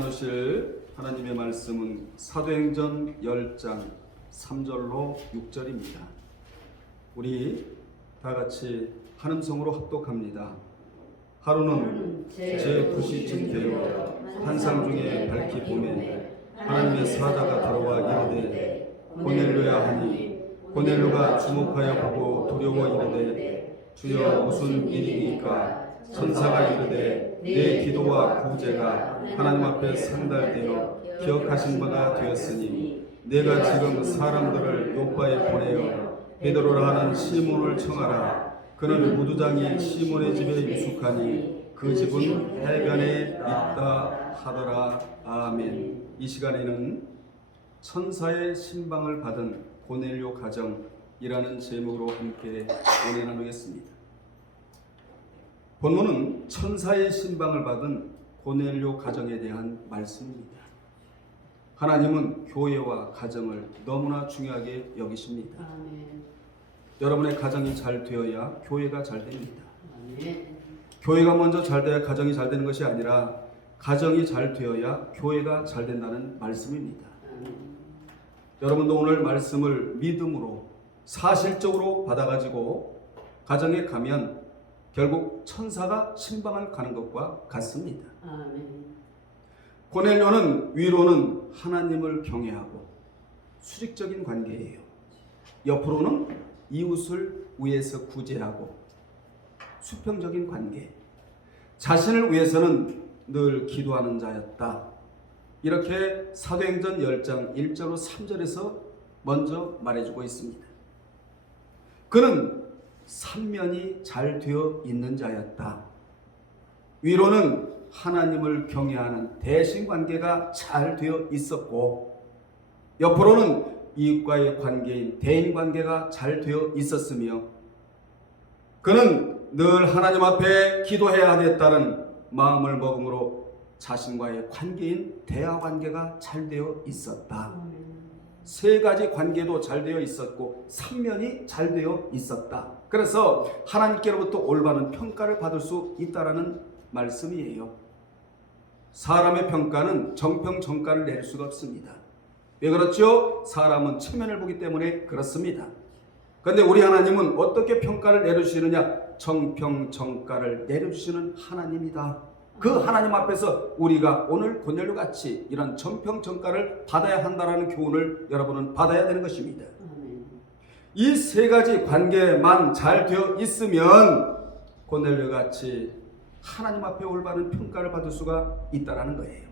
나누실 하나님의 말씀은 사도행전 10장 3절로 6절입니다. 우리 다같이 한음성으로 합독합니다. 하루는 제9시쯤 되어 환상 중에 밝히 보매 하나님의 사자가 들어와 이르되 고넬료야 하니 고넬료가 주목하여 보고 두려워 이르되 주여 무슨 일이니까? 천사가 이르되 내 기도와 구제가 하나님 앞에 상달되어 기억하신 바가 되었으니 내가 지금 사람들을 요빠에 보내어 베드로라 하는 시몬을 청하라. 그는 무두장이 시몬의 집에 유숙하니 그 집은 해변에 있다 하더라. 아멘. 이 시간에는 천사의 신방을 받은 고넬료 가정이라는 제목으로 함께 은혜 나누겠습니다. 본문은 천사의 신방을 받은 고넬료 가정에 대한 말씀입니다. 하나님은 교회와 가정을 너무나 중요하게 여기십니다. 아멘. 여러분의 가정이 잘 되어야 교회가 잘 됩니다. 아멘. 교회가 먼저 잘 돼야 가정이 잘 되는 것이 아니라 가정이 잘 되어야 교회가 잘 된다는 말씀입니다. 아멘. 여러분도 오늘 말씀을 믿음으로 사실적으로 받아가지고 가정에 가면 결국 천사가 신방을 가는 것과 같습니다. 아멘. 고넬료는 위로는 하나님을 경외하고 수직적인 관계예요. 옆으로는 이웃을 위해서 구제하고 수평적인 관계. 자신을 위해서는 늘 기도하는 자였다. 이렇게 사도행전 10장 1절로 3절에서 먼저 말해주고 있습니다. 그는 삼면이 잘 되어 있는 자였다. 위로는 하나님을 경외하는 대신관계가 잘 되어 있었고 옆으로는 이웃과의 관계인 대인관계가 잘 되어 있었으며 그는 늘 하나님 앞에 기도해야 하겠다는 마음을 먹음으로 자신과의 관계인 대화관계가 잘 되어 있었다. 세 가지 관계도 잘 되어 있었고 삼면이 잘 되어 있었다. 그래서 하나님께로부터 올바른 평가를 받을 수 있다라는 말씀이에요. 사람의 평가는 정평정가를 내릴 수가 없습니다. 왜 그렇죠? 사람은 체면을 보기 때문에 그렇습니다. 그런데 우리 하나님은 어떻게 평가를 내려주시느냐? 정평정가를 내려주시는 하나님이다. 그 하나님 앞에서 우리가 오늘 고넬료 같이 이런 정평정가를 받아야 한다는 교훈을 여러분은 받아야 되는 것입니다. 이 세 가지 관계만 잘 되어 있으면 고넬료 같이 하나님 앞에 올바른 평가를 받을 수가 있다는 거예요.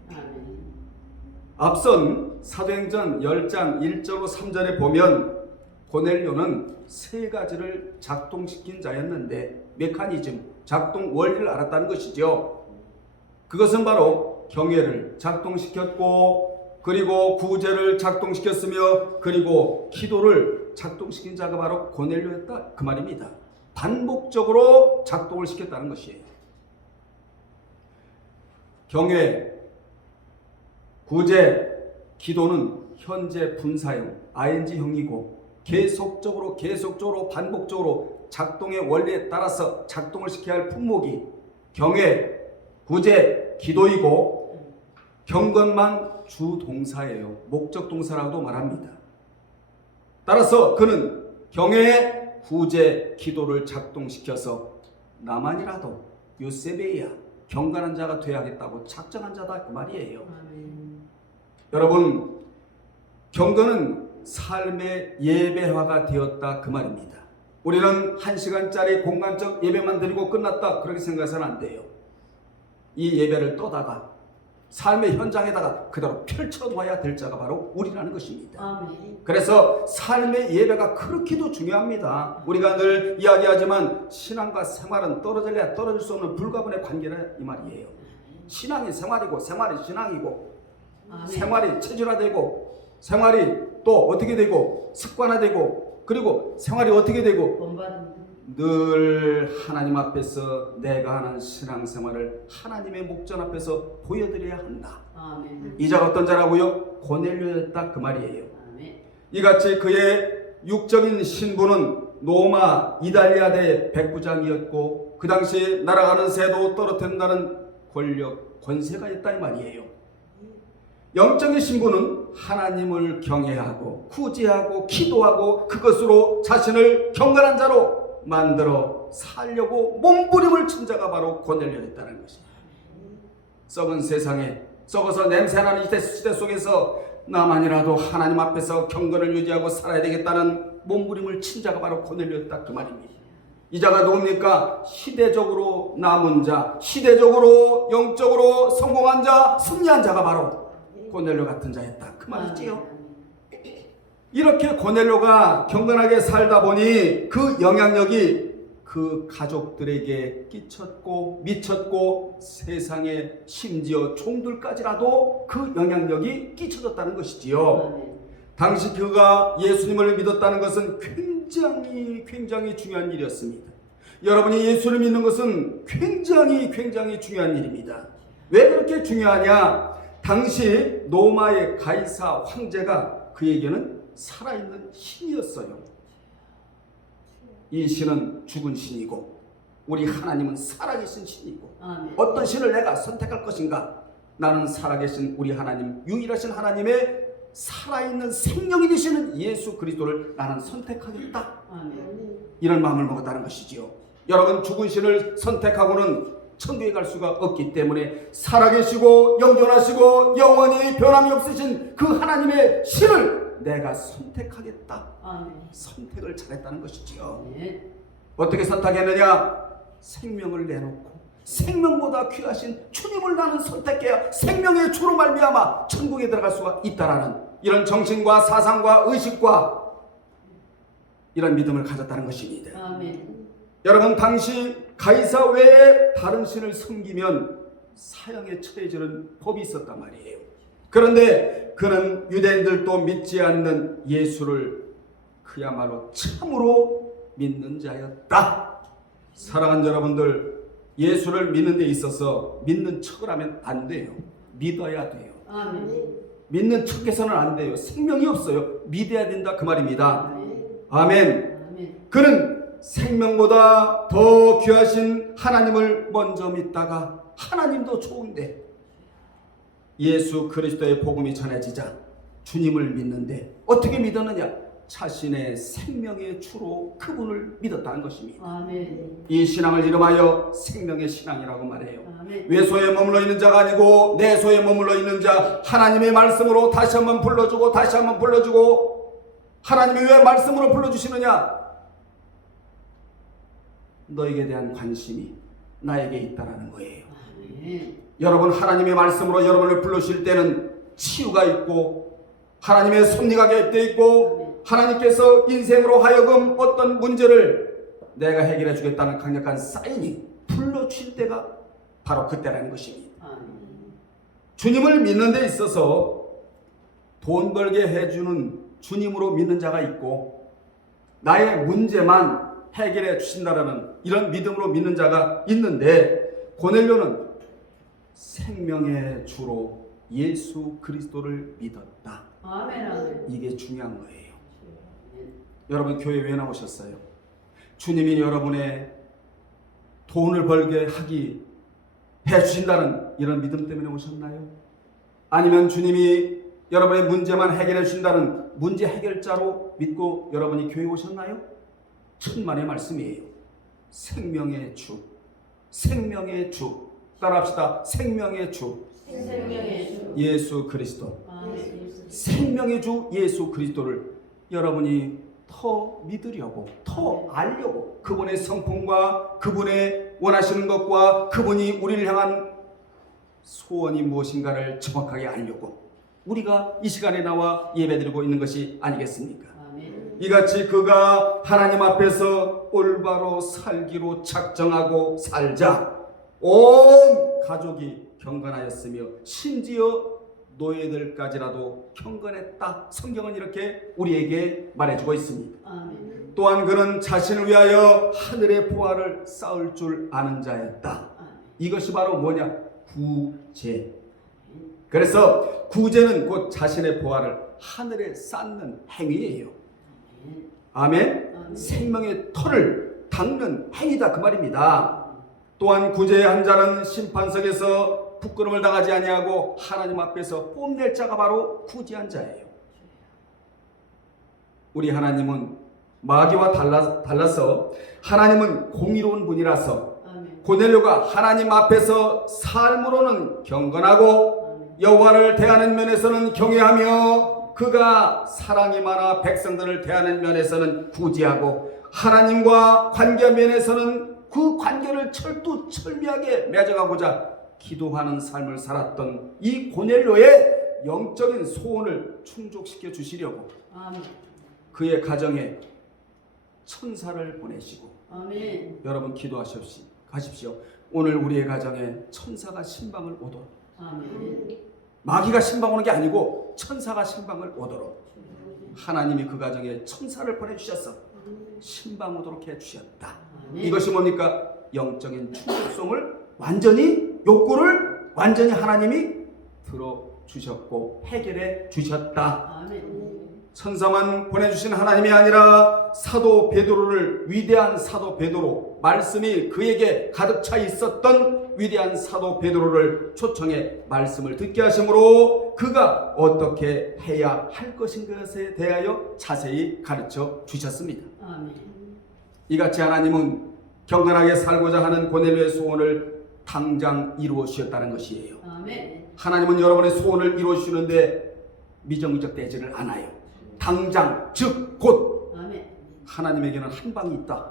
앞선 사도행전 10장 1절로 3절에 보면 고넬료는 세 가지를 작동시킨 자였는데 메커니즘, 작동 원리를 알았다는 것이죠. 그것은 바로 경외를 작동시켰고 그리고 구제를 작동시켰으며 그리고 기도를 작동시킨 자가 바로 고넬료였다 그 말입니다. 반복적으로 작동을 시켰다는 것이에요. 경외, 구제, 기도는 현재 분사형, ing형이고 계속적으로 반복적으로 작동의 원리에 따라서 작동을 시켜야 할 품목이 경외, 구제, 기도이고 경건만 주동사예요. 목적동사라고도 말합니다. 따라서 그는 경외, 구제, 기도를 작동시켜서 나만이라도 요세베이야 경건한 자가 되어야겠다고 작정한 자다 그 말이에요. 여러분 경건은 삶의 예배화가 되었다 그 말입니다. 우리는 1시간짜리 공간적 예배만 드리고 끝났다 그렇게 생각해서는 안 돼요. 이 예배를 떠다가 삶의 현장에다가 그대로 펼쳐놓아야 될 자가 바로 우리라는 것입니다. 아멘. 그래서 삶의 예배가 그렇게도 중요합니다. 우리가 늘 이야기하지만 신앙과 생활은 떨어질래야 떨어질 수 없는 불가분의 관계라 이 말이에요. 신앙이 생활이고 생활이 신앙이고 아멘. 생활이 체질화되고 생활이 또 어떻게 되고 습관화되고 그리고 생활이 어떻게 되고 늘 하나님 앞에서 내가 하는 신앙생활을 하나님의 목전 앞에서 보여드려야 한다. 아멘. 이 자가 어떤 자라고요? 고넬료였다 그 말이에요. 아멘. 이같이 그의 육적인 신분은 로마 이달리아대 백부장이었고 그 당시 날아가는 새도 떨어뜨린다는 권력, 권세가 있다 이 말이에요. 영적인 신부는 하나님을 경외하고 구제하고 기도하고 그것으로 자신을 경건한 자로 만들어 살려고 몸부림을 친 자가 바로 고넬료였다는 것입니다. 썩은 세상에 썩어서 냄새나는 이 시대 속에서 나만이라도 하나님 앞에서 경건을 유지하고 살아야 되겠다는 몸부림을 친 자가 바로 고넬료였다 그 말입니다. 이 자가 누굽니까? 시대적으로 남은 자, 시대적으로 영적으로 성공한 자, 승리한 자가 바로 고넬료 같은 자였다 그 말이지요. 이렇게 고넬료가 경건하게 살다 보니 그 영향력이 그 가족들에게 끼쳤고 미쳤고 세상에 심지어 종들까지라도 그 영향력이 끼쳐졌다는 것이지요. 당시 그가 예수님을 믿었다는 것은 굉장히 중요한 일이었습니다. 여러분이 예수를 믿는 것은 굉장히 중요한 일입니다. 왜 그렇게 중요하냐? 당시 로마의 가이사 황제가 그에게는 살아있는 신이었어요. 이 신은 죽은 신이고 우리 하나님은 살아계신 신이고 어떤 신을 내가 선택할 것인가? 나는 살아계신 우리 하나님, 유일하신 하나님의 살아있는 생명이 되시는 예수 그리스도를 나는 선택하겠다. 이런 마음을 먹었다는 것이지요. 여러분, 죽은 신을 선택하고는 천국에 갈 수가 없기 때문에 살아계시고 영존하시고 영원히 변함이 없으신 그 하나님의 신을 내가 선택하겠다. 선택을 잘했다는 것이지요. 어떻게 선택했느냐? 생명을 내놓고 생명보다 귀하신 주님을 나는 선택해야 생명의 주로 말미암아 천국에 들어갈 수가 있다라는 이런 정신과 사상과 의식과 이런 믿음을 가졌다는 것입니다. 아멘. 여러분, 당시 가이사 외에 다른 신을 섬기면 사형에 처해지는 법이 있었단 말이에요. 그런데 그는 유대인들도 믿지 않는 예수를 그야말로 참으로 믿는 자였다. 사랑하는 여러분들, 예수를 믿는 데 있어서 믿는 척을 하면 안 돼요. 믿어야 돼요. 아멘. 믿는 척해서는 안 돼요. 생명이 없어요. 믿어야 된다 그 말입니다. 아멘. 아멘. 그는 생명보다 더 귀하신 하나님을 먼저 믿다가 하나님도 좋은데 예수 그리스도의 복음이 전해지자 주님을 믿는데 어떻게 믿었느냐? 자신의 생명의 주로 그분을 믿었다는 것입니다. 아멘. 이 신앙을 이름하여 생명의 신앙이라고 말해요. 아멘. 외소에 머물러 있는 자가 아니고 내소에 머물러 있는 자, 하나님의 말씀으로 다시 한번 불러주고 다시 한번 불러주고. 하나님이 왜 말씀으로 불러주시느냐? 너에게 대한 관심이 나에게 있다라는 거예요. 아멘. 여러분, 하나님의 말씀으로 여러분을 불러주실 때는 치유가 있고 하나님의 섭리가 개입되어 있고 하나님께서 인생으로 하여금 어떤 문제를 내가 해결해 주겠다는 강력한 사인이 불러주실 때가 바로 그때라는 것입니다. 주님을 믿는 데 있어서 돈 벌게 해주는 주님으로 믿는 자가 있고 나의 문제만 해결해 주신다라는 이런 믿음으로 믿는 자가 있는데 고넬료는 생명의 주로 예수 그리스도를 믿었다. 아멘. 이게 중요한 거예요. 여러분, 교회 왜 나오셨어요? 주님이 여러분의 돈을 벌게 하기 해주신다는 이런 믿음 때문에 오셨나요? 아니면 주님이 여러분의 문제만 해결해 주신다는 문제 해결자로 믿고 여러분이 교회에 오셨나요? 천만의 말씀이에요. 생명의 주, 생명의 주. 따라합시다. 생명의 주, 예수 그리스도. 생명의 주 예수 그리스도를 여러분이 더 믿으려고, 더 알려고, 그분의 성품과 그분의 원하시는 것과 그분이 우리를 향한 소원이 무엇인가를 정확하게 알려고 우리가 이 시간에 나와 예배드리고 있는 것이 아니겠습니까? 아멘. 이같이 그가 하나님 앞에서 올바로 살기로 작정하고 살자 온 가족이 경건하였으며 심지어 노예들까지라도 경건했다. 성경은 이렇게 우리에게 말해주고 있습니다. 아멘. 또한 그는 자신을 위하여 하늘의 보화를 쌓을 줄 아는 자였다. 아멘. 이것이 바로 뭐냐? 구제. 그래서 구제는 곧 자신의 보화를 하늘에 쌓는 행위예요. 아멘. 아멘. 생명의 털을 닦는 행위다 그 말입니다. 또한 구제의 한 자는 심판석에서 부끄러움을 당하지 아니하고 하나님 앞에서 뽐낼 자가 바로 구제한 자예요. 우리 하나님은 마귀와 달라서 하나님은 공의로운 분이라서 고넬료가 하나님 앞에서 삶으로는 경건하고 여호와를 대하는 면에서는 경외하며 그가 사랑이 많아 백성들을 대하는 면에서는 구제하고 하나님과 관계 면에서는 그 관계를 철두철미하게 맺어가고자 기도하는 삶을 살았던 이 고넬료의 영적인 소원을 충족시켜 주시려고 그의 가정에 천사를 보내시고 여러분 기도하십시오. 오늘 우리의 가정에 천사가 신방을 오도록 마귀가 신방 오는 게 아니고 천사가 신방을 오도록 하나님이 그 가정에 천사를 보내주셔서 신방 오도록 해주셨다. 이것이 뭡니까? 영적인 충족성을 욕구를 완전히 하나님이 들어주셨고 해결해 주셨다. 천사만 보내주신 하나님이 아니라 사도 베드로를 위대한 사도 베드로, 말씀이 그에게 가득 차 있었던 위대한 사도 베드로를 초청해 말씀을 듣게 하심으로 그가 어떻게 해야 할 것인것에 대하여 자세히 가르쳐 주셨습니다. 이같이 하나님은 경건하게 살고자 하는 고넬료의 소원을 당장 이루어 주셨다는 것이에요. 하나님은 여러분의 소원을 이루어 주시는데 미정적되지를 않아요. 당장 즉 곧 하나님에게는 한 방이 있다.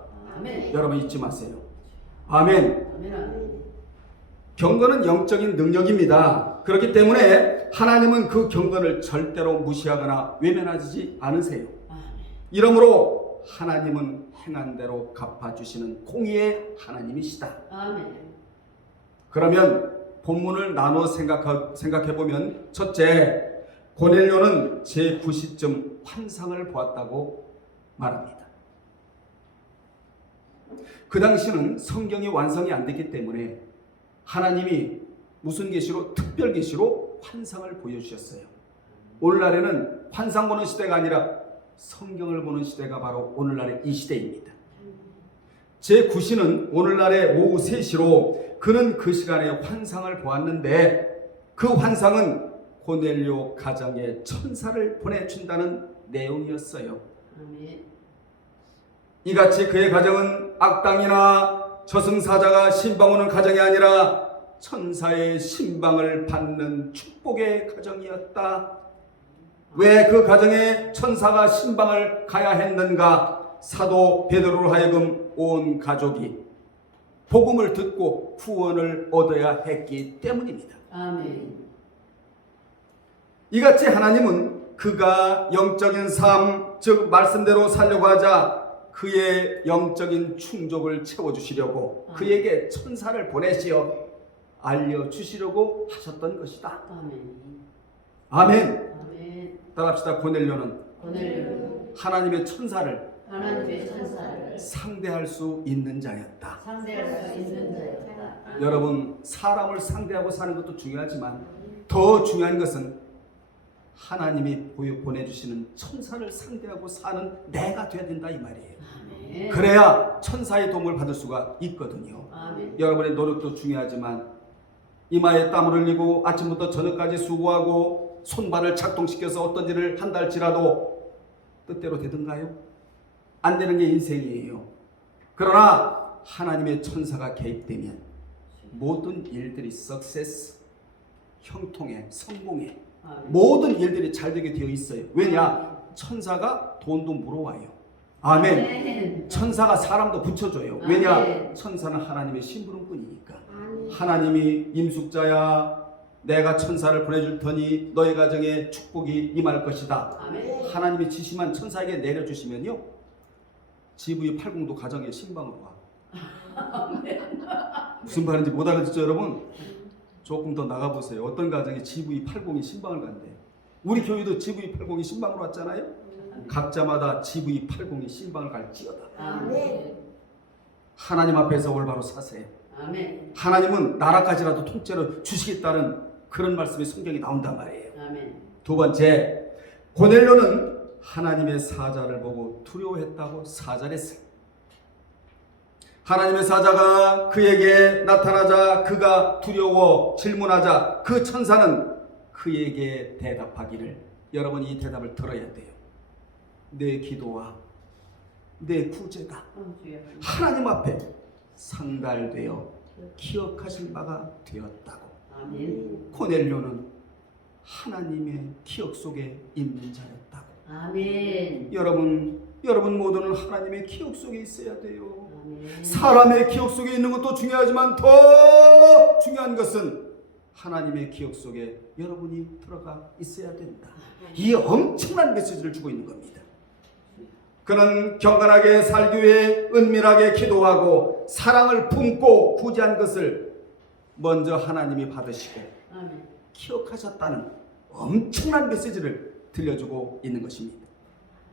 여러분 잊지 마세요. 아멘. 경건은 영적인 능력입니다. 그렇기 때문에 하나님은 그 경건을 절대로 무시하거나 외면하지 않으세요. 이러므로 하나님은 행한 대로 갚아주시는 공의의 하나님이시다. 그러면 본문을 나눠 생각해보면 첫째, 고넬료는 제9시쯤 환상을 보았다고 말합니다. 그 당시는 성경이 완성이 안 됐기 때문에 하나님이 무슨 계시로? 특별 계시로 환상을 보여주셨어요. 오늘날에는 환상 보는 시대가 아니라 성경을 보는 시대가 바로 오늘날의 이 시대입니다. 제9시는 오늘날의 오후 3시로 그는 그 시간에 환상을 보았는데 그 환상은 고넬료 가정에 천사를 보내준다는 내용이었어요. 이같이 그의 가정은 악당이나 저승사자가 신방 오는 가정이 아니라 천사의 신방을 받는 축복의 가정이었다. 왜 그 가정에 천사가 신방을 가야 했는가? 사도 베드로로 하여금 온 가족이 복음을 듣고 구원을 얻어야 했기 때문입니다. 이같이 하나님은 그가 영적인 삶, 즉 말씀대로 살려고 하자 그의 영적인 충족을 채워주시려고 그에게 천사를 보내시어 알려주시려고 하셨던 것이다. 아멘. 따라합시다. 고넬료는 하나님의 천사를 상대할 수 있는 자였다. 여러분, 사람을 상대하고 사는 것도 중요하지만 더 중요한 것은 하나님이 보내주시는 천사를 상대하고 사는 내가 돼야 된다 이 말이에요. 그래야 천사의 도움을 받을 수가 있거든요. 여러분의 노력도 중요하지만 이마에 땀을 흘리고 아침부터 저녁까지 수고하고 손발을 작동시켜서 어떤 일을 한다 할지라도 뜻대로 되던가요? 안 되는 게 인생이에요. 그러나 하나님의 천사가 개입되면 모든 일들이 석세스, 형통해, 성공해, 모든 일들이 잘 되게 되어 있어요. 왜냐? 천사가 돈도 물어와요. 아멘. 천사가 사람도 붙여줘요. 왜냐? 천사는 하나님의 심부름꾼이니까. 하나님이 임숙자야, 내가 천사를 보내줄 터니 너의 가정에 축복이 임할 것이다. 하나님이 지시만 천사에게 내려주시면요, GV80도 가정에 신방으로 와. 무슨 말인지 못 알아듣죠 여러분? 조금 더 나가보세요. 어떤 가정에 GV80이 신방을 간대. 우리 교회도 GV80이 신방으로 왔잖아요. 각자마다 GV80이 신방을 갈지어다. 하나님 앞에서 올바로 사세요. 하나님은 나라까지라도 통째로 주시겠다는 그런 말씀이 성경이 나온단 말이에요. 두 번째, 고넬료는 하나님의 사자를 보고 두려워했다고 사절했어요. 하나님의 사자가 그에게 나타나자 그가 두려워 질문하자 그 천사는 그에게 대답하기를, 여러분 이 대답을 들어야 돼요. 내 기도와 내 구제가 하나님 앞에 상달되어 기억하실 바가 되었다고. 아멘. 고넬료는 하나님의 기억 속에 있는 자였다고. 아멘. 여러분 모두는 하나님의 기억 속에 있어야 돼요. 아멘. 사람의 기억 속에 있는 것도 중요하지만 더 중요한 것은 하나님의 기억 속에 여러분이 들어가 있어야 된다. 이 엄청난 메시지를 주고 있는 겁니다. 그는 경건하게 살기 위해 은밀하게 기도하고 사랑을 품고 구제한 것을 먼저 하나님이 받으시고 아멘. 기억하셨다는 엄청난 메시지를 들려주고 있는 것입니다.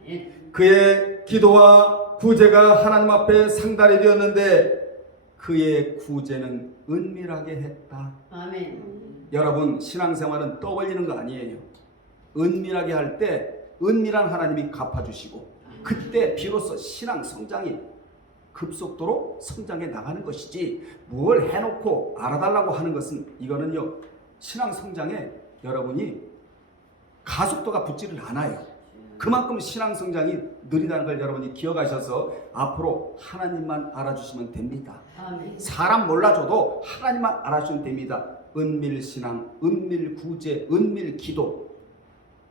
아멘. 그의 기도와 구제가 하나님 앞에 상달이 되었는데 그의 구제는 은밀하게 했다. 아멘. 여러분 신앙생활은 떠벌리는 거 아니에요. 은밀하게 할 때 은밀한 하나님이 갚아주시고 그때 비로소 신앙 성장이 급속도로 성장해 나가는 것이지, 뭘 해놓고 알아달라고 하는 것은 이거는요 신앙 성장에 여러분이 가속도가 붙지를 않아요. 그만큼 신앙 성장이 느리다는 걸 여러분이 기억하셔서 앞으로 하나님만 알아주시면 됩니다. 아멘. 사람 몰라줘도 하나님만 알아주시면 됩니다. 은밀 신앙, 은밀 구제, 은밀 기도,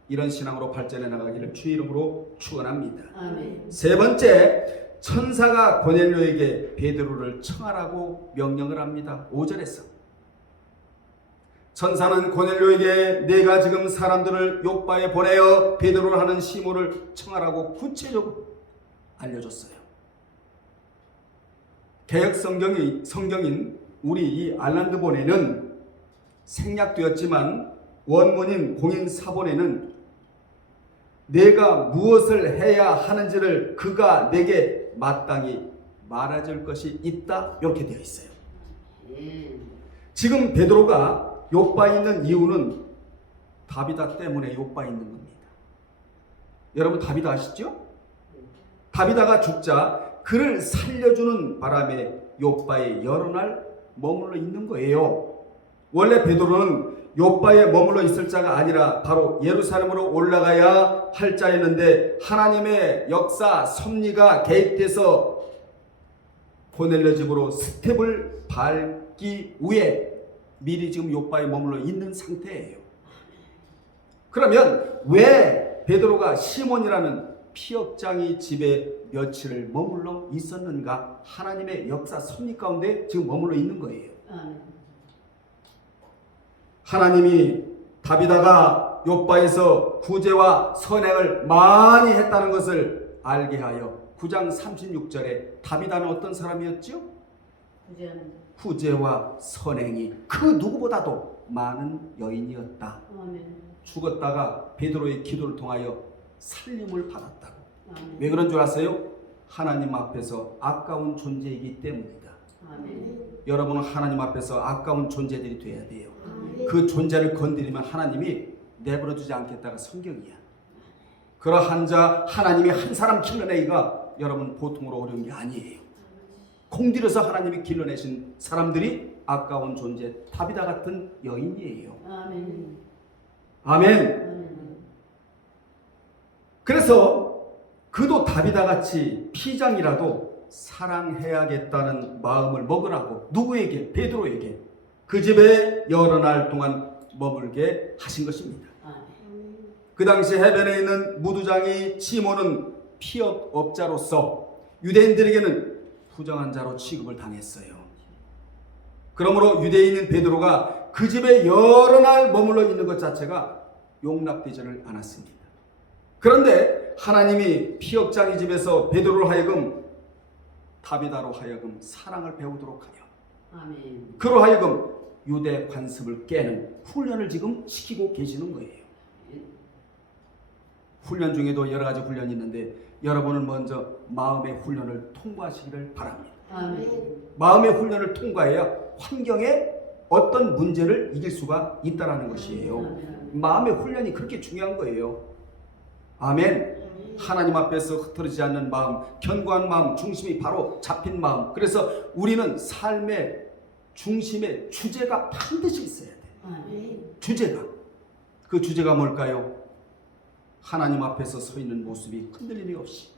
이런 신앙으로 발전해 나가기를 주의 이름으로 축원합니다. 아멘. 세 번째, 천사가 고넬료에게 베드로를 청하라고 명령을 합니다. 5절에서 천사는 고넬료에게 내가 지금 사람들을 욥바에 보내어 베드로를 하는 시모를 청하라고 구체적으로 알려줬어요. 개역 성경인 우리 이 알란드본에는 생략되었지만 원문인 공인 사본에는 내가 무엇을 해야 하는지를 그가 내게 마땅히 말해줄 것이 있다, 이렇게 되어 있어요. 지금 베드로가 욥바에 있는 이유는 다비다 때문에 욥바에 있는 겁니다. 여러분 다비다 아시죠? 다비다가 죽자 그를 살려주는 바람에 욥바에 여러 날 머물러 있는 거예요. 원래 베드로는 욥바에 머물러 있을 자가 아니라 바로 예루살렘으로 올라가야 할 자였는데 하나님의 역사 섭리가 개입돼서 고넬료 집으로 스텝을 밟기 위해 미리 지금 욥바에 머물러 있는 상태예요. 그러면 왜 베드로가 시몬이라는 피역장이 집에 며칠을 머물러 있었는가? 하나님의 역사 섭리 가운데 지금 머물러 있는 거예요. 하나님이 다비다가 욥바에서 구제와 선행을 많이 했다는 것을 알게 하여 9장 36절에 다비다는 어떤 사람이었죠? 구제와 선행이 그 누구보다도 많은 여인이었다. 죽었다가 베드로의 기도를 통하여 살림을 받았다고. 왜 그런 줄 아세요? 하나님 앞에서 아까운 존재이기 때문이다. 여러분은 하나님 앞에서 아까운 존재들이 돼야 돼요. 그 존재를 건드리면 하나님이 내버려 두지 않겠다가 성경이야. 그러한 자 하나님이 한 사람 길러내기가 여러분 보통으로 어려운 게 아니에요. 공들여서 하나님이 길러내신 사람들이 아까운 존재 다비다 같은 여인이에요. 아멘. 그래서 그도 다비다 같이 피장이라도 사랑해야겠다는 마음을 먹으라고 누구에게? 베드로에게 그 집에 여러 날 동안 머물게 하신 것입니다. 그 당시 해변에 있는 무두장이 시몬은 피역업자로서 유대인들에게는 부정한 자로 취급을 당했어요. 그러므로 유대인인 베드로가 그 집에 여러 날 머물러 있는 것 자체가 용납되지를 않았습니다. 그런데 하나님이 피역장이 집에서 베드로로 하여금 다비다로 하여금 사랑을 배우도록 하여 그로 하여금 유대 관습을 깨는 훈련을 지금 시키고 계시는 거예요. 훈련 중에도 여러 가지 훈련이 있는데 여러분은 먼저 마음의 훈련을 통과하시기를 바랍니다. 마음의 훈련을 통과해야 환경에 어떤 문제를 이길 수가 있다는 것이에요. 마음의 훈련이 그렇게 중요한 거예요. 아멘. 하나님 앞에서 흐트러지지 않는 마음, 견고한 마음, 중심이 바로 잡힌 마음. 그래서 우리는 삶의 중심의 주제가 반드시 있어야 돼. 주제가. 그 주제가 뭘까요? 하나님 앞에서 서 있는 모습이 흔들림이 없이.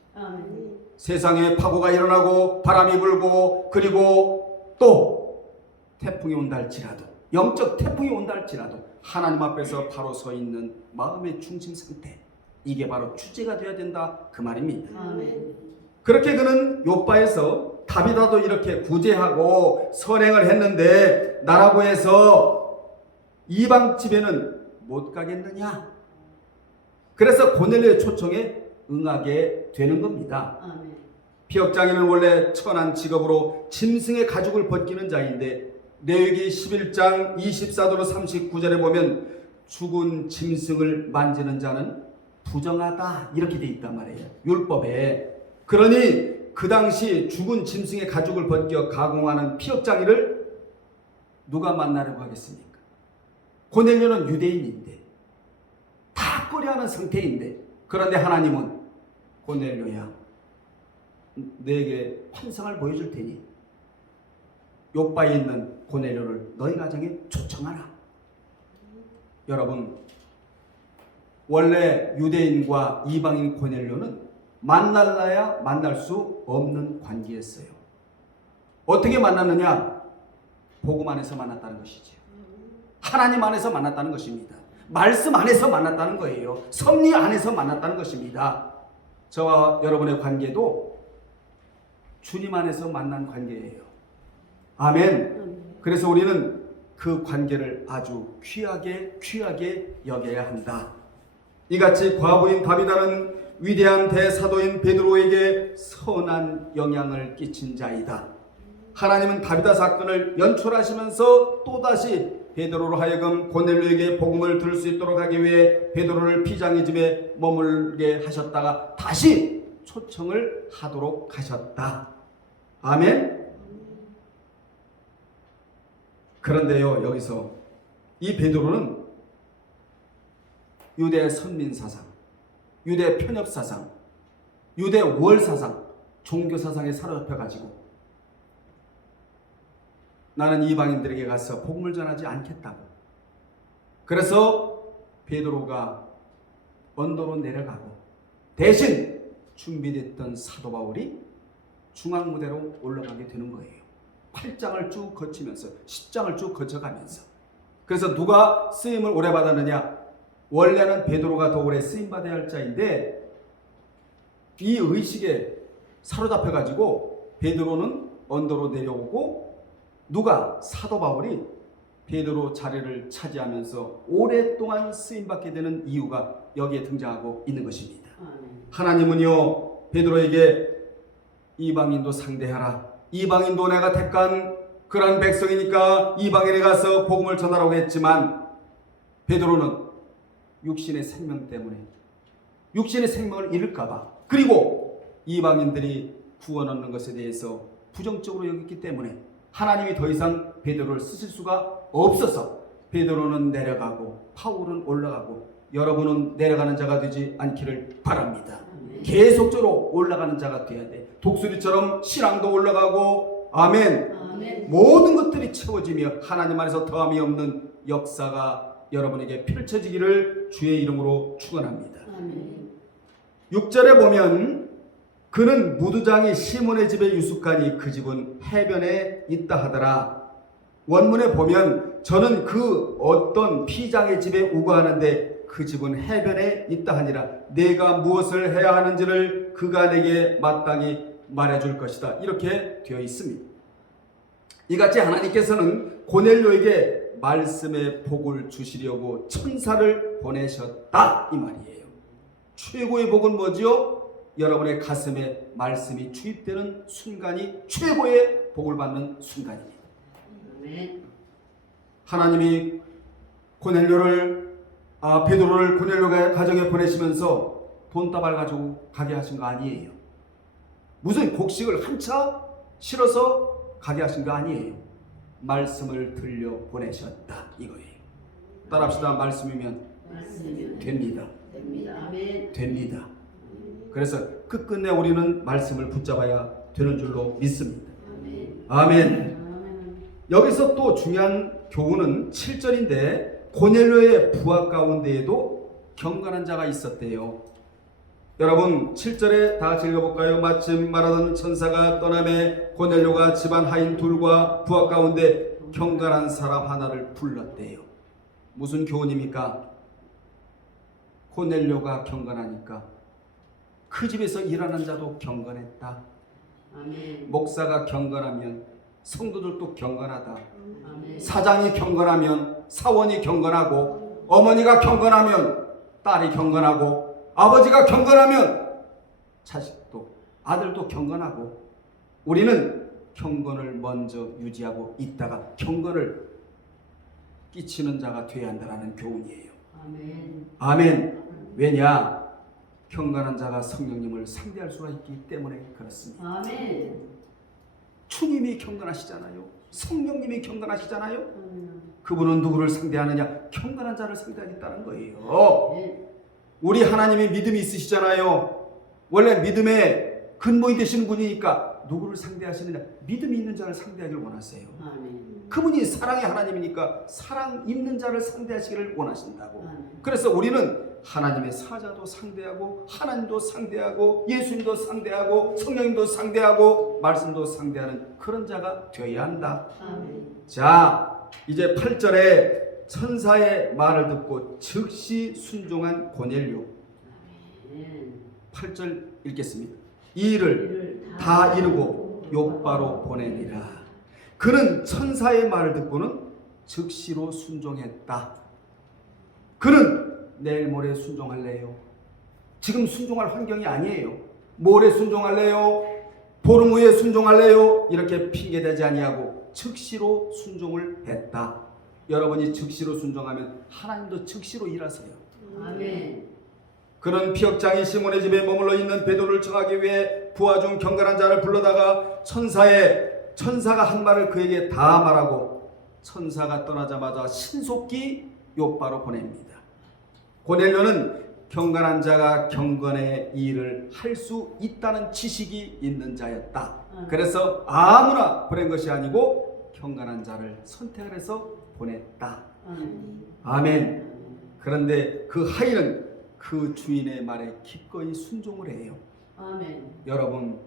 세상에 파고가 일어나고 바람이 불고 그리고 또 태풍이 온다 할지라도, 영적 태풍이 온다 할지라도 하나님 앞에서 바로 서 있는 마음의 중심 상태, 이게 바로 주제가 되어야 된다 그 말입니다. 그렇게 그는 욥바에서 다비다도 이렇게 구제하고 선행을 했는데 나라고 해서 이방 집에는 못 가겠느냐? 그래서 고넬료의 초청에 응하게 되는 겁니다. 피역장이는 원래 천한 직업으로 짐승의 가죽을 벗기는 자인데 레위기 11장 24도로 39절에 보면 죽은 짐승을 만지는 자는 부정하다 이렇게 돼 있단 말이에요. 율법에. 그러니 그 당시 죽은 짐승의 가죽을 벗겨 가공하는 피역장이를 누가 만나려고 하겠습니까? 고넬료는 유대인인데 다 꺼려하는 상태인데, 그런데 하나님은 고넬료야, 내게 환상을 보여줄 테니 욥바에 있는 고넬료를 너희 가정에 초청하라. 여러분, 원래 유대인과 이방인 고넬료는 만날라야 만날 수 없는 관계였어요. 어떻게 만났느냐? 복음 안에서 만났다는 것이죠. 하나님 안에서 만났다는 것입니다. 말씀 안에서 만났다는 거예요. 섭리 안에서 만났다는 것입니다. 저와 여러분의 관계도 주님 안에서 만난 관계예요. 아멘. 그래서 우리는 그 관계를 아주 귀하게 여겨야 한다. 이같이 과부인 다비다는 위대한 대사도인 베드로에게 선한 영향을 끼친 자이다. 하나님은 다비다 사건을 연출하시면서 또다시 베드로로 하여금 고넬료에게 복음을 들을 수 있도록 하기 위해 베드로를 피장의 집에 머물게 하셨다가 다시 초청을 하도록 하셨다. 아멘. 그런데요, 여기서 이 베드로는 유대 선민 사상, 유대 편협 사상, 유대 월 사상, 종교 사상에 사로잡혀 가지고 나는 이방인들에게 가서 복음을 전하지 않겠다고. 그래서 베드로가 언도로 내려가고 대신 준비됐던 사도 바울이 중앙무대로 올라가게 되는 거예요. 8장을 쭉 거치면서 10장을 쭉 거쳐가면서. 그래서 누가 쓰임을 오래 받았느냐? 원래는 베드로가 더 오래 쓰임받아야 할 자인데 이 의식에 사로잡혀가지고 베드로는 언도로 내려오고 누가? 사도 바울이 베드로 자리를 차지하면서 오랫동안 쓰임받게 되는 이유가 여기에 등장하고 있는 것입니다. 하나님은요, 베드로에게 이방인도 상대하라. 이방인도 내가 택한 그러한 백성이니까 이방인에 가서 복음을 전하라고 했지만 베드로는 육신의 생명 때문에 육신의 생명을 잃을까봐, 그리고 이방인들이 구원 얻는 것에 대해서 부정적으로 여겼기 때문에 하나님이 더 이상 베드로를 쓰실 수가 없어서 베드로는 내려가고 바울은 올라가고 여러분은 내려가는 자가 되지 않기를 바랍니다. 계속적으로 올라가는 자가 되어야 돼. 독수리처럼 신앙도 올라가고, 아멘. 모든 것들이 채워지며 하나님 안에서 더함이 없는 역사가 여러분에게 펼쳐지기를 주의 이름으로 축원합니다. 6절에 보면 그는 무두장이 시몬의 집에 유숙하니 그 집은 해변에 있다 하더라. 원문에 보면 저는 그 어떤 피장의 집에 우거하는데 그 집은 해변에 있다 하니라. 내가 무엇을 해야 하는지를 그가 내게 마땅히 말해줄 것이다. 이렇게 되어 있습니다. 이같이 하나님께서는 고넬료에게 말씀의 복을 주시려고 천사를 보내셨다 이 말이에요. 최고의 복은 뭐죠? 여러분의 가슴에 말씀이 주입되는 순간이 최고의 복을 받는 순간입니다. 하나님이 베드로를 고넬료 가정에 보내시면서 돈다발 가지고 가게 하신 거 아니에요. 무슨 곡식을 한 차 실어서 가게 하신 거 아니에요. 말씀을 들려 보내셨다 이거예요. 따라합시다. 말씀이면 됩니다. 됩니다. 그래서 끝끝내 우리는 말씀을 붙잡아야 되는 줄로 믿습니다. 아멘. 여기서 또 중요한 교훈은 7절인데 고넬료의 부하 가운데에도 경건한 자가 있었대요. 여러분 7절에 다 같이 읽어볼까요? 마침 말하던 천사가 떠남에 고넬료가 집안 하인 둘과 부하 가운데 경건한 사람 하나를 불렀대요. 무슨 교훈입니까? 고넬료가 경건하니까 그 집에서 일하는 자도 경건했다. 아멘. 목사가 경건하면 성도들도 경건하다. 아멘. 사장이 경건하면 사원이 경건하고, 어머니가 경건하면 딸이 경건하고, 아버지가 경건하면 자식도 아들도 경건하고, 우리는 경건을 먼저 유지하고 있다가 경건을 끼치는 자가 되어야 한다는 교훈이에요. 아멘. 아멘. 왜냐? 경건한 자가 성령님을 상대할 수가 있기 때문에 그렇습니다. 아멘. 주님이 경건하시잖아요. 성령님이 경건하시잖아요. 그분은 누구를 상대하느냐? 경건한 자를 상대하겠다는 거예요. 우리 하나님이 믿음이 있으시잖아요. 원래 믿음의 근본이 되시는 분이니까 누구를 상대하시느냐? 믿음이 있는 자를 상대하기를 원하세요. 아멘. 그분이 사랑의 하나님이니까 사랑 있는 자를 상대하시기를 원하신다고. 아멘. 그래서 우리는 하나님의 사자도 상대하고, 하나님도 상대하고, 예수님도 상대하고, 성령님도 상대하고, 말씀도 상대하는 그런 자가 되어야 한다. 아멘. 자, 이제 8절에 천사의 말을 듣고 즉시 순종한 고넬료. 아멘. 8절 읽겠습니다. 이 일을 다 이루고 욥바로 보내니라. 그는 천사의 말을 듣고는 즉시로 순종했다. 그는 내일 모레 순종할래요? 지금 순종할 환경이 아니에요. 모레 순종할래요? 보름 후에 순종할래요? 이렇게 핑계대지 아니하고 즉시로 순종을 했다. 여러분이 즉시로 순종하면 하나님도 즉시로 일하세요. 아멘. 그는 피역장이 시몬의 집에 머물러 있는 베드로를 청하기 위해 부하 중 경건한 자를 불러다가 천사가 한 말을 그에게 다 말하고 천사가 떠나자마자 신속히 욥바로 보냅니다. 고넬료는 경건한 자가 경건의 일을 할 수 있다는 지식이 있는 자였다. 그래서 아무나 보낸 것이 아니고 경건한 자를 선택을 해서 보냈다. 아멘. 그런데 그 하인은 그 주인의 말에 기꺼이 순종을 해요. 아멘. 여러분이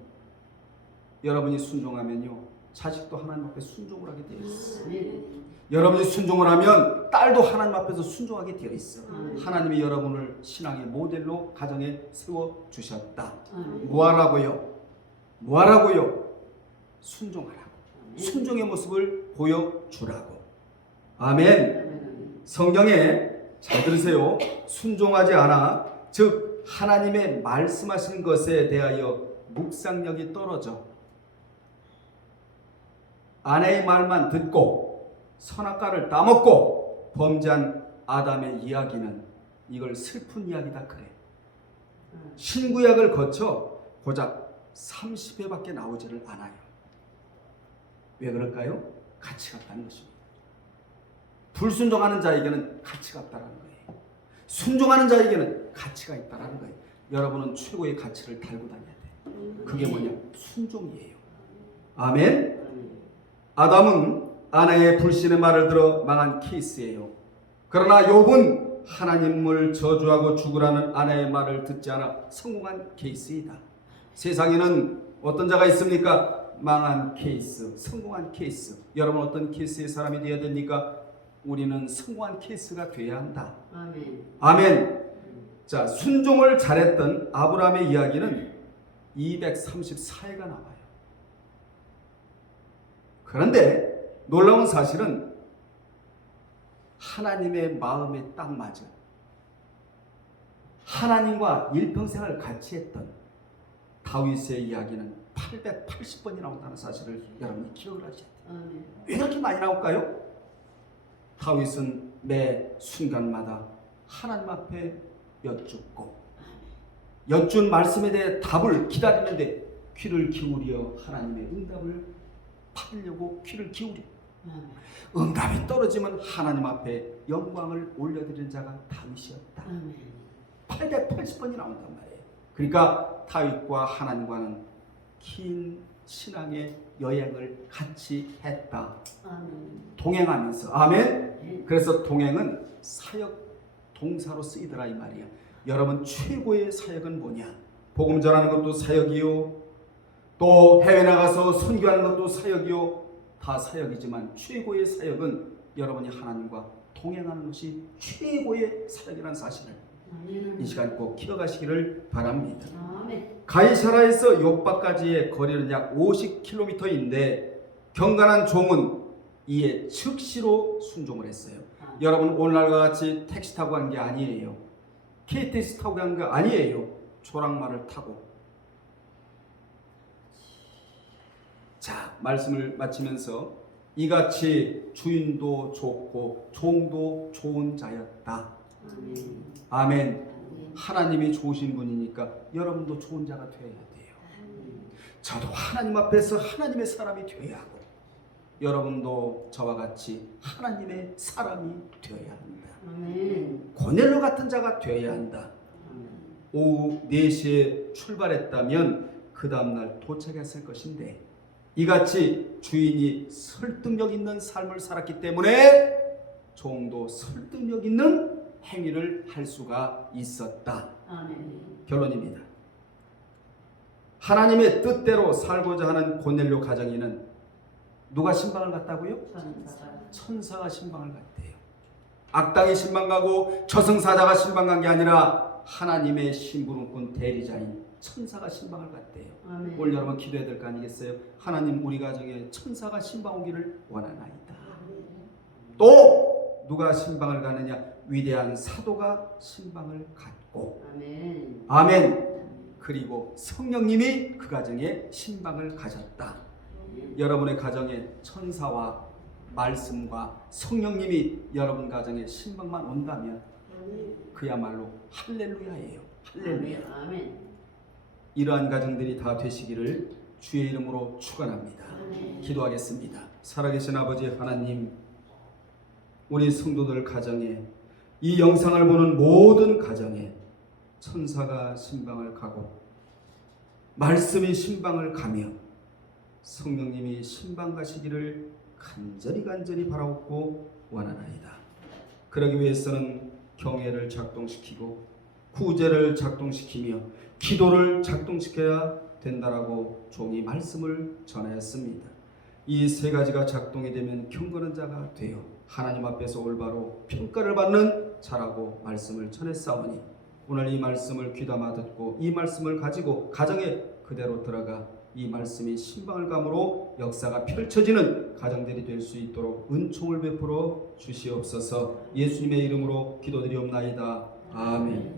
순종하면요, 자식도 하나님 앞에 순종을 하게 되어 있어요. 아멘. 여러분이 순종을 하면 딸도 하나님 앞에서 순종하게 되어 있어. 아멘. 하나님이 여러분을 신앙의 모델로 가정에 세워 주셨다. 아멘. 뭐하라고요? 순종하라고. 아멘. 순종의 모습을 보여주라고. 아멘. 성경에 잘 들으세요. 순종하지 않아, 즉 하나님의 말씀하신 것에 대하여 묵상력이 떨어져 아내의 말만 듣고 선악과를 따먹고 범죄한 아담의 이야기는 이걸 슬픈 이야기다 그래. 신구약을 거쳐 고작 30회밖에 나오지를 않아요. 왜 그럴까요? 가치가 없다는 것입니다. 불순종하는 자에게는 가치가 없다는 거예요. 순종하는 자에게는 가치가 있다는 거예요. 여러분은 최고의 가치를 달고 다녀야 돼요. 그게 뭐냐? 순종이에요. 아멘. 아담은 아내의 불신의 말을 들어 망한 케이스예요. 그러나 욥은 하나님을 저주하고 죽으라는 아내의 말을 듣지 않아 성공한 케이스이다. 세상에는 어떤 자가 있습니까? 망한 케이스, 성공한 케이스. 여러분 어떤 케이스의 사람이 되어야 됩니까? 우리는 성공한 케이스가 되어야 한다. 아멘. 아멘. 자, 순종을 잘했던 아브라함의 이야기는 234회가 나와요. 그런데 놀라운 사실은 하나님의 마음에 딱 맞은, 하나님과 일평생을 같이 했던 다윗의 이야기는 880번이 나온다는 사실을 여러분이 기억을 하셔야 돼요. 아멘. 왜 그렇게 많이 나올까요? 다윗은 매 순간마다 하나님 앞에 여쭙는 말씀에 대해 답을 기다리는데 귀를 기울여 하나님의 응답을 받으려고 귀를 기울여. 응답이 떨어지면 하나님 앞에 영광을 올려드리는 자가 다윗이었다. 아멘. 880번이 나온단 말이에요. 그러니까 다윗과 하나님과는 긴 신앙의 여행을 같이 했다. 아멘. 동행하면서. 아멘. 아멘. 그래서 동행은 사역 동사로 쓰이더라 이 말이야. 여러분 최고의 사역은 뭐냐? 복음 전하는 것도 사역이요. 또 해외 나가서 선교하는 것도 사역이요. 다 사역이지만 최고의 사역은 여러분이 하나님과 동행하는 것이 최고의 사역이라는 사실을 이 시간 꼭 기억하시기를 바랍니다. 아멘. 가이사라에서 요바까지의 거리는 약 50km인데 경건한 종은 이에 즉시로 순종을 했어요. 여러분 오늘날과 같이 택시 타고 간 게 아니에요. KTX 타고 간 게 아니에요. 조랑말을 타고. 자, 말씀을 마치면서 이같이 주인도 좋고 종도 좋은 자였다. 아멘. 아멘. 하나님이 좋으신 분이니까 여러분도 좋은 자가 되어야 돼요. 저도 하나님 앞에서 하나님의 사람이 되어야 하고 여러분도 저와 같이 하나님의 사람이 되어야 합니다. 아멘. 고넬료 같은 자가 되어야 한다. 오후 4시에 출발했다면 그 다음날 도착했을 것인데 이같이 주인이 설득력 있는 삶을 살았기 때문에 종도 설득력 있는 행위를 할 수가 있었다. 아멘. 결론입니다. 하나님의 뜻대로 살고자 하는 고넬료 가정에는 누가 신방을 갔다고요? 천사가 신방을 갔대요. 악당이 신방 가고 저승사자가 신방 간 게 아니라 하나님의 심부름꾼 대리자인 천사가 신방을 갔대요. 아멘. 오늘 여러분 기도해야 될 거 아니겠어요? 하나님 우리 가정에 천사가 신방 오기를 원하나이다. 또 누가 신방을 가느냐? 위대한 사도가 신방을 갔고 아멘. 아멘. 그리고 성령님이 그 가정에 신방을 가졌다. 여러분의 가정에 천사와 말씀과 성령님이 여러분 가정에 신방만 온다면 그야말로 할렐루야예요. 할렐루야. 아멘. 이러한 가정들이 다 되시기를 주의 이름으로 축원합니다. 기도하겠습니다. 살아계신 아버지 하나님, 우리 성도들 가정에 이 영상을 보는 모든 가정에 천사가 신방을 가고 말씀이 신방을 가며 성령님이 신방 가시기를 간절히 바라옵고 원하나이다. 그러기 위해서는 경외를 작동시키고 구제를 작동시키며 기도를 작동시켜야 된다라고 종이 말씀을 전하였습니다. 이 세 가지가 작동이 되면 경건한 자가 되어 하나님 앞에서 올바로 평가를 받는 자라고 말씀을 전했사오니 오늘 이 말씀을 귀담아 듣고 이 말씀을 가지고 가정에 그대로 들어가 이 말씀이 신방을 감으로 역사가 펼쳐지는 가정들이 될 수 있도록 은총을 베풀어 주시옵소서. 예수님의 이름으로 기도드리옵나이다. 아멘.